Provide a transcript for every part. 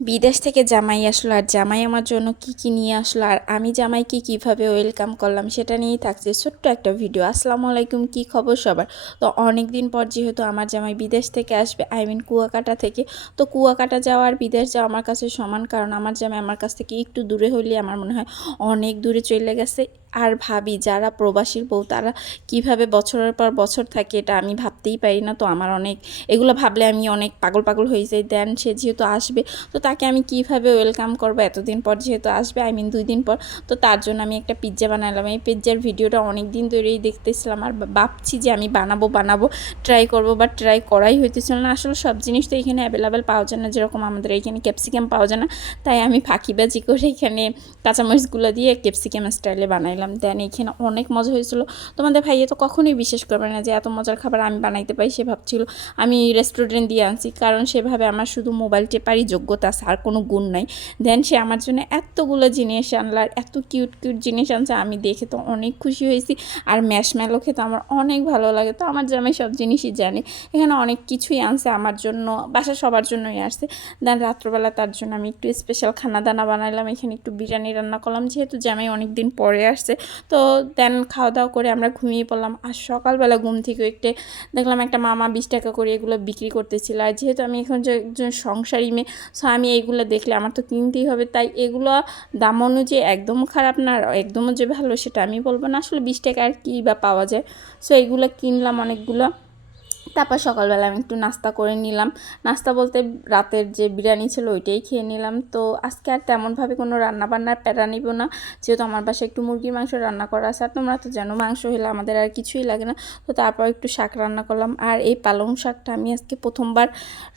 বিদেশ থেকে জামাই আসলো আর জামাই আমার জন্য কি কি নিয়ে আসলো আর আমি জামাইকে কিভাবে ওয়েলকাম করলাম সেটা নিয়েই থাকছে ছোট্ট একটা ভিডিও। আসসালামু আলাইকুম, কি খবর সবার? তো অনেক দিন পর যেহেতু আমার জামাই বিদেশ থেকে আসবে, আই মিন কুয়াকাটা থেকে, তো কুয়াকাটা যাওয়া আর বিদেশ যাওয়া আমার কাছে সমান, কারণ আমার জামাই আমার কাছ থেকে একটু দূরে হইলে আমার মনে হয় অনেক দূরে চলে গেছে। আর ভাবি যারা প্রবাসীর বউ তারা কিভাবে বছরের পর বছর থাকে এটা আমি ভাবতেই পারি না। তো আমার অনেক এগুলো ভাবলে আমি অনেক পাগল পাগল হয়ে যাই। দেন সে যেহেতু আসবে, তো তাকে আমি কিভাবে ওয়েলকাম করবো এতদিন পর যেহেতু আসবে, আই মিন 2 দিন পর। তো তার জন্য আমি একটা পিৎজা বানালাম। এই পিৎজার ভিডিওটা অনেক দিন ধরেই দেখতেছিলাম আর ভাবছি যে আমি বানাবো ট্রাই করবো, বাট ট্রাই করাই হইতেছিল না। আসলে সব জিনিস তো এখানে অ্যাভেলেবেল পাওয়া যায় না, যেরকম আমাদের এইখানে ক্যাপসিকাম পাওয়া যায় না, তাই আমি ফাঁকিবাজি করে এখানে কাঁচামরিচগুলো দিয়ে ক্যাপসিকাম স্টাইলে বানাইলাম। দেন এখানে অনেক মজা হয়েছিল। তোমাদের ভাইয়া তো কখনোই বিশ্বাস করবে না যে এত মজার খাবার আমি বানাইতে পারি। সে ভাবছিল আমি রেস্টুরেন্ট দিয়ে আনছি, কারণ সেভাবে আমার শুধু মোবাইল টেপারই যোগ্যতা আছে, আর কোনো গুণ নাই। দেন সে আমার জন্য এতগুলো জিনিস আনলো আর এত কিউট কিউট জিনিস আনছে, আমি দেখে তো অনেক খুশি হয়েছি। আর ম্যাশমেলো খেতে আমার অনেক ভালো লাগে, তো আমার জামাই সব জিনিসই জানে। এখানে অনেক কিছুই আনছে আমার জন্য, বাসা সবার জন্যই আসছে। দেন রাত্রবেলা তার জন্য আমি একটু স্পেশাল খানা দানা বানাইলাম। এখানে একটু বিরিয়ানি রান্না করলাম, যেহেতু জামাই অনেক দিন পরে আসছে। তো দেন খাওয়া দাওয়া করে আমরা ঘুমিয়ে পড়লাম। আর সকালবেলা ঘুম থেকে একটু দেখলাম একটা মামা 20 টাকা করে এগুলো বিক্রি করতেছিল। আর যেহেতু আমি এখন যে একজন সংসারী মেয়ে, সো আমি এইগুলো দেখলে আমার তো কিনতেই হবে, তাই এগুলো দাম অনুযায়ী একদম খারাপ না আর একদমও যে ভালো সেটা আমি বলবো না। আসলে 20 টাকা আর কী বা পাওয়া যায়। সো এইগুলো কিনলাম অনেকগুলো। তারপর সকালবেলা আমি একটু নাস্তা করে নিলাম। নাস্তা বলতে রাতের যে বিরিয়ানি ছিল ওইটাই খেয়ে নিলাম। তো আজকে আর তেমনভাবে কোনো রান্নাবান্নার প্যারা নিব না, যেহেতু আমার বাসায় একটু মুরগির মাংস রান্না করা আছে। আর তোমরা তো জানো মাংস হলে আমাদের আর কিছুই লাগে না। তো তারপর একটু শাক রান্না করলাম। আর এই পালং শাকটা আমি আজকে প্রথমবার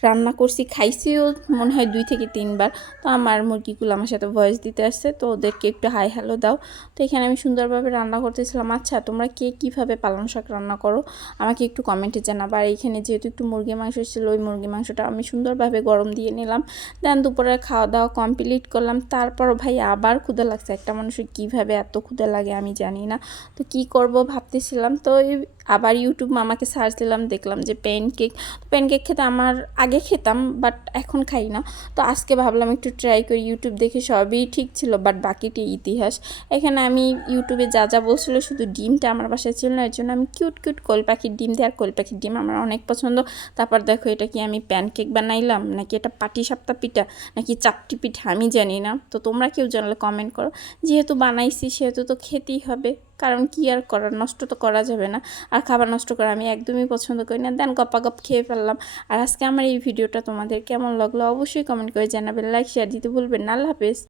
রান্না করছি, খাইছিও মনে হয় 2 থেকে 3 বার। তো আমার মুরগিগুলো আমার সাথে ভয়েস দিতে আসছে, তো ওদেরকে একটু হাই হ্যালো দাও। তো এখানে আমি সুন্দরভাবে রান্না করতেছিলাম। আচ্ছা, তোমরা কে কীভাবে পালং শাক রান্না করো আমাকে একটু কমেন্টে জানাবো। আর এইখানে যেহেতু একটু মুরগির মাংস ছিল, ওই মুরগির মাংসটা আমি সুন্দরভাবে গরম দিয়ে নিলাম। দেন দুপুরে খাওয়া দাওয়া কমপ্লিট করলাম। তারপর ভাই আবার ক্ষুধা লাগছে। একটা মানুষের কীভাবে এত ক্ষুধা লাগে আমি জানি না। তো কি করব ভাবতেছিলাম, তো আবার ইউটিউব মামাকে সার্চ দিলাম, দেখলাম যে প্যানকেক খেতে আমার আগে খেতাম, বাট এখন খাই না। তো আজকে ভাবলাম একটু ট্রাই করি। ইউটিউব দেখে সবই ঠিক ছিল, বাট বাকিটি ইতিহাস। এখানে আমি ইউটিউবে যা যা বলছিল, শুধু ডিমটা আমার বাসায় ছিল না, এর জন্য আমি কিউট কিউট কোয়েল পাখির ডিম দিই। আর কোয়েল পাখির ডিম আমার অনেক পছন্দ। তারপর দেখো এটা কি আমি প্যানকেক বানাইলাম, নাকি এটা পাটিসাপটা পিঠা, নাকি চাপটি পিঠা আমি জানি না। তো তোমরা কেউ জানলে কমেন্ট করো। যেহেতু বানাইছি সেহেতু তো খেতেই হবে, কারণ কি আর করার, নষ্ট তো করা যাবে না। আর খাবার নষ্ট করা আমি একদমই পছন্দ করি না। দেন গপাগপ খেয়ে ফেললাম। আর আজকে আমার এই ভিডিওটা তোমাদের কেমন লাগলো অবশ্যই কমেন্ট করে জানাবেন। লাইক শেয়ার দিতে ভুলবেন না। আল্লাহ হাফেজ।